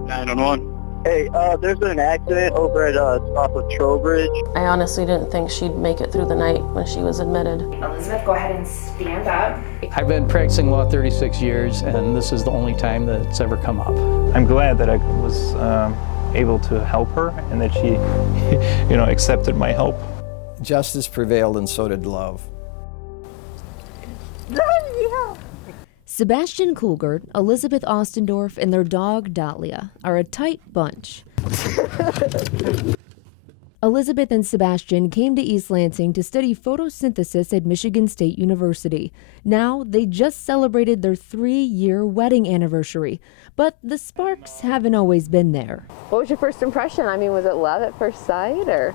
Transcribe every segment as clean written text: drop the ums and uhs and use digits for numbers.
911. Hey, there's an accident over at off of Trowbridge. I honestly didn't think she'd make it through the night when she was admitted. Elizabeth, go ahead and stand up. I've been practicing law 36 years, and this is the only time that it's ever come up. I'm glad that I was able to help her and that she, accepted my help. Justice prevailed, and so did love. Sebastian Coulgert, Elizabeth Ostendorf, and their dog Dahlia are a tight bunch. Elizabeth and Sebastian came to East Lansing to study photosynthesis at Michigan State University. Now, they just celebrated their 3-year wedding anniversary, but the sparks haven't always been there. What was your first impression? I mean, was it love at first sight, or?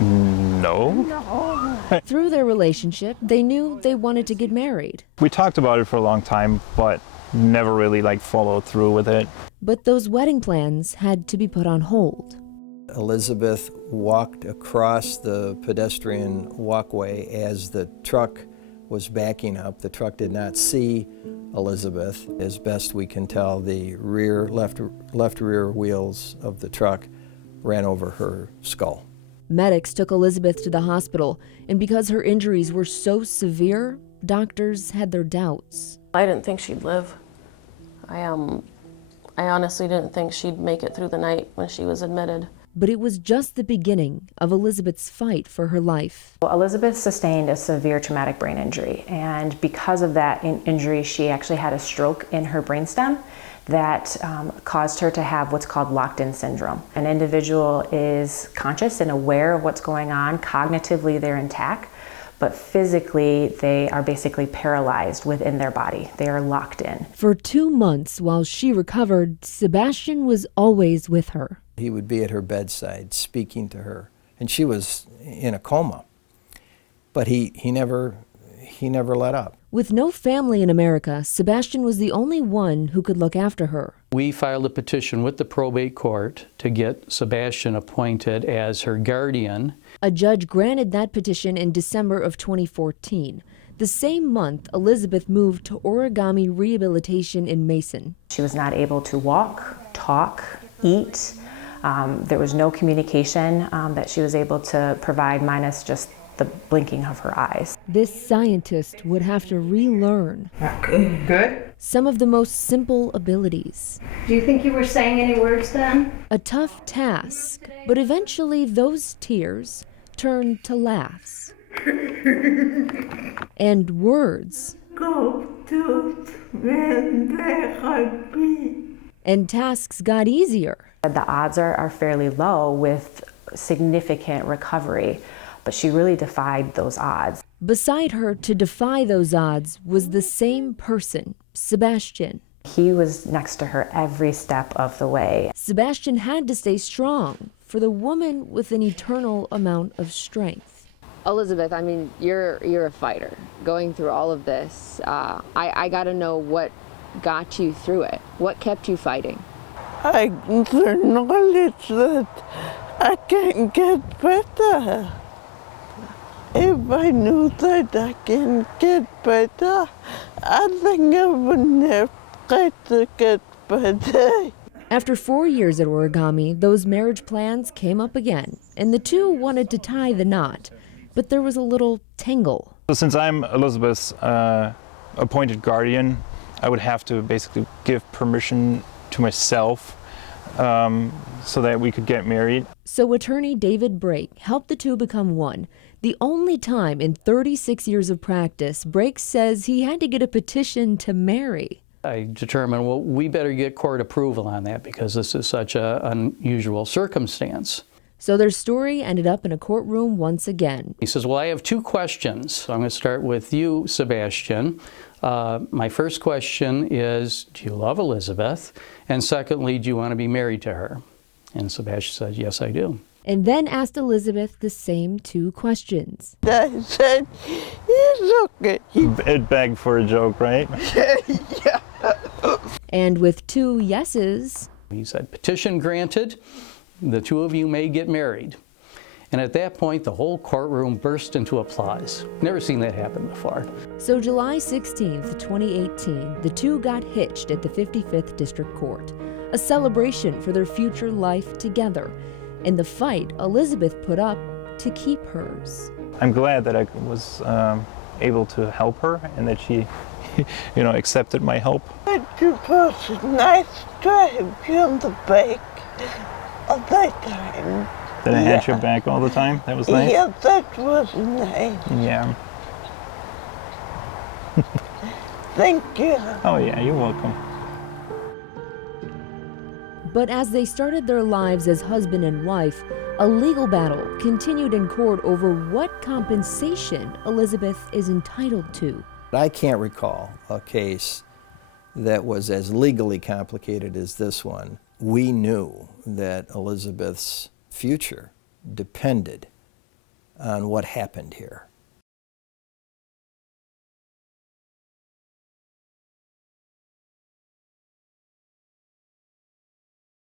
No. Through their relationship, they knew they wanted to get married. We talked about it for a long time, but never really followed through with it. But those wedding plans had to be put on hold. Elizabeth walked across the pedestrian walkway as the truck was backing up. The truck did not see Elizabeth. As best we can tell, the left rear wheels of the truck ran over her skull. Medics took Elizabeth to the hospital, and because her injuries were so severe, doctors had their doubts. I didn't think she'd live. I honestly didn't think she'd make it through the night when she was admitted. But it was just the beginning of Elizabeth's fight for her life. Well, Elizabeth sustained a severe traumatic brain injury, and because of that injury, she actually had a stroke in her brainstem that caused her to have what's called locked-in syndrome. An individual is conscious and aware of what's going on. Cognitively, they're intact, but physically, they are basically paralyzed within their body. They are locked in. For 2 months while she recovered, Sebastian was always with her. He would be at her bedside speaking to her, and she was in a coma. But he never let up. With no family in America, Sebastian was the only one who could look after her. We filed a petition with the probate court to get Sebastian appointed as her guardian. A judge granted that petition in December of 2014. The same month, Elizabeth moved to Origami Rehabilitation in Mason. She was not able to walk, talk, eat. There was no communication that she was able to provide, minus just the blinking of her eyes. This scientist would have to relearn Good. some of the most simple abilities. Do you think you were saying any words then? A tough task, but eventually those tears turned to laughs. And words. And tasks got easier. The odds are fairly low with significant recovery, but she really defied those odds. Beside her to defy those odds was the same person, Sebastian. He was next to her every step of the way. Sebastian had to stay strong for the woman with an eternal amount of strength. Elizabeth, I mean, you're a fighter. Going through all of this, I got to know what got you through it. What kept you fighting? I the knowledge that I can get better. If I knew that I can get better, I think I wouldn't have tried to get better. After 4 years at Origami, those marriage plans came up again, and the two wanted to tie the knot, but there was a little tangle. So since I'm Elizabeth's appointed guardian, I would have to basically give permission to myself so that we could get married. So attorney David Brake helped the two become one. The only time in 36 years of practice, Brake says he had to get a petition to marry. I determined, well, we better get court approval on that because this is such an unusual circumstance. So their story ended up in a courtroom once again. He says, well, I have 2 questions. So I'm going to start with you, Sebastian. My first question is, do you love Elizabeth? And secondly, do you want to be married to her? And Sebastian said, yes, I do. And then asked Elizabeth the same 2 questions. I said, it's okay. It begged for a joke, right? Yeah. And with 2 yeses, He said, petition granted, the 2 of you may get married. And at that point, the whole courtroom burst into applause. Never seen that happen before. So July 16th, 2018, the two got hitched at the 55th District Court. a celebration for their future life together, and the fight Elizabeth put up to keep hers. I'm glad that I was able to help her and that she, you know, accepted my help. You put a nice drive on the back all the time. That I had your back all the time? That was nice? Yeah, that was nice. Yeah. Thank you. Oh yeah, you're welcome. But as they started their lives as husband and wife, a legal battle continued in court over what compensation Elizabeth is entitled to. I can't recall a case that was as legally complicated as this one. We knew that Elizabeth's future depended on what happened here.